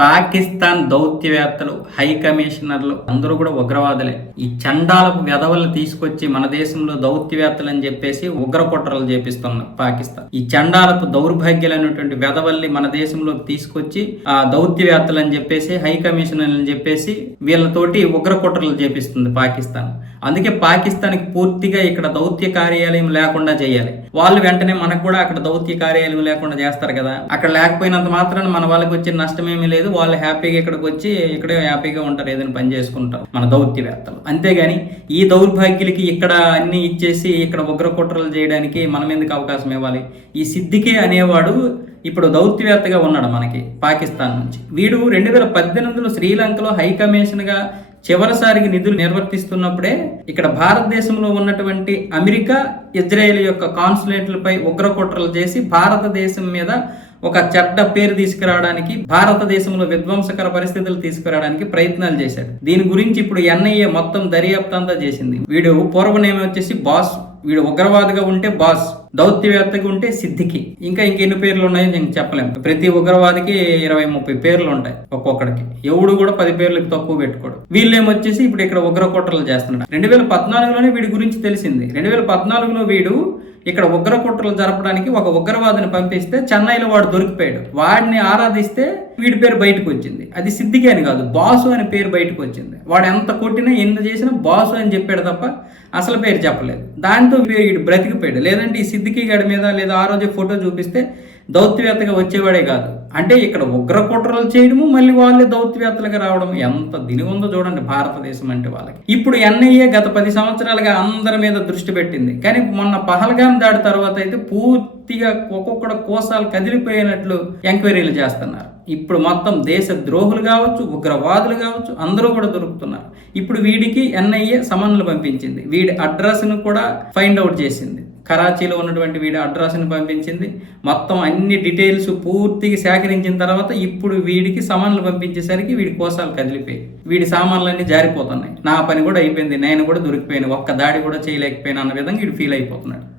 Pakistan దౌత్యవేత్తలు high కమిషనర్లు అందరూ కూడా ఉగ్రవాదులే. ఈ చండాలకు వెధవలు తీసుకొచ్చి మన దేశంలో దౌత్యవేత్తలు అని చెప్పేసి ఉగ్ర కుట్రలు చేపిస్తున్నారు పాకిస్తాన్. ఈ చండాలపు దౌర్భాగ్యులైనటువంటి వెధవల్ని మన దేశంలోకి తీసుకొచ్చి ఆ దౌత్యవేత్తలు అని చెప్పేసి హై కమిషనర్లు అని చెప్పేసి వీళ్ళతోటి ఉగ్ర కుట్రలు చేపిస్తుంది పాకిస్తాన్. అందుకే పాకిస్తాన్కి పూర్తిగా ఇక్కడ దౌత్య కార్యాలయం లేకుండా చేయాలి. వాళ్ళు వెంటనే మనకు కూడా అక్కడ దౌత్య కార్యాలయం లేకుండా చేస్తారు కదా. అక్కడ లేకపోయినంత మాత్రాన మన వాళ్ళకి వచ్చే నష్టమేమీ లేదు. లేదు వాళ్ళు హ్యాపీగా ఇక్కడికి వచ్చి ఇక్కడే హ్యాపీగా ఉంటారు ఏదైనా పని చేసుకుంటారు మన దౌత్యవేత్తలు. అంతేగాని ఈ దౌర్భాగ్యులకి ఇక్కడ అన్ని ఇచ్చేసి ఇక్కడ ఉగ్ర కుట్రలు చేయడానికి మనం ఎందుకు అవకాశం ఇవ్వాలి? ఈ సిద్దికే అనేవాడు ఇప్పుడు దౌత్యవేత్తగా ఉన్నాడు మనకి పాకిస్తాన్ నుంచి. వీడు రెండు వేల పద్దెనిమిదిలో శ్రీలంకలో హైకమిషన్గా చివరిసారికి నిధులు నిర్వర్తిస్తున్నప్పుడే ఇక్కడ భారతదేశంలో ఉన్నటువంటి అమెరికా ఇజ్రాయెల్ యొక్క కాన్సులేట్లపై ఉగ్ర కుట్రలు చేసి భారతదేశం మీద ఒక చెడ్డ పేరు తీసుకురావడానికి భారతదేశంలో విధ్వంసకర పరిస్థితులు తీసుకురావడానికి ప్రయత్నాలు చేశాడు. దీని గురించి ఇప్పుడు ఎన్ఐఏ మొత్తం దర్యాప్తు అంతా చేసింది. వీడు పూర్వనేమి వచ్చేసి బాస్. వీడు ఉగ్రవాదిగా ఉంటే బాస్. దౌత్యవేత్తగా ఉంటే సిద్ధికి. ఇంకా ఇంకెన్ని పేర్లు ఉన్నాయో నేను చెప్పలేము ప్రతి ఉగ్రవాదికి ఇరవై ముప్పై పేర్లు ఉంటాయి ఒక్కొక్కడికి. ఎవడు కూడా పది పేర్లకు తక్కువ పెట్టుకోడు. వీళ్ళేమొచ్చేసి ఇప్పుడు ఇక్కడ ఉగ్ర కుట్రలు చేస్తున్నాడు రెండు వేల పద్నాలుగులోనే వీడి గురించి తెలిసింది. రెండు వేల పద్నాలుగులో వీడు ఇక్కడ ఉగ్ర కుట్రలు జరపడానికి ఒక ఉగ్రవాదిని పంపిస్తే చెన్నైలో వాడు దొరికిపోయాడు. వాడిని ఆరాధిస్తే వీడి పేరు బయటకు వచ్చింది. అది సిద్ధికి అని కాదు బాసు అనే పేరు బయటకు వచ్చింది. వాడు ఎంత కొట్టినా ఎన్ని చేసినా బాసు అని చెప్పాడు తప్ప అసలు పేరు చెప్పలేదు. దాంతో వీడు బ్రతికిపోయాడు. లేదంటే ఈ సిద్ధికి గడి మీద లేదా ఆ రోజు ఫోటో చూపిస్తే దౌత్యవేత్తగా వచ్చేవాడే కాదు. అంటే ఇక్కడ ఉగ్ర కుట్రలు చేయడము మళ్ళీ వాళ్ళే దౌత్యవేత్తలుగా రావడం ఎంత దినిగుందో చూడండి భారతదేశం అంటే వాళ్ళకి. ఇప్పుడు ఎన్ఐఏ గత పది సంవత్సరాలుగా అందరి మీద దృష్టి పెట్టింది. కానీ మొన్న పహల్గాం దాడి తర్వాత అయితే పూర్తిగా ఒక్కొక్కడ కోసాలు కదిలిపోయినట్లు ఎంక్వైరీలు చేస్తున్నారు. ఇప్పుడు మొత్తం దేశ ద్రోహులు కావచ్చు ఉగ్రవాదులు కావచ్చు అందరూ కూడా దొరుకుతున్నారు. ఇప్పుడు వీడికి ఎన్ఐఏ సమన్లు పంపించింది. వీడి అడ్రస్ను కూడా ఫైండ్ అవుట్ చేసింది. కరాచీలో ఉన్నటువంటి వీడి అడ్రస్ని పంపించింది. మొత్తం అన్ని డీటెయిల్స్ పూర్తిగా సేకరించిన తర్వాత ఇప్పుడు వీడికి సామాన్లు పంపించేసరికి వీడి కోసాలు కదిలిపోయి వీడి సామాన్లన్నీ జారిపోతున్నాయి. నా పని కూడా అయిపోయింది. నేను కూడా దొరికిపోయాను. ఒక్క దాడి కూడా చేయలేకపోయాను అన్న విధంగా వీడు ఫీల్ అయిపోతున్నాడు.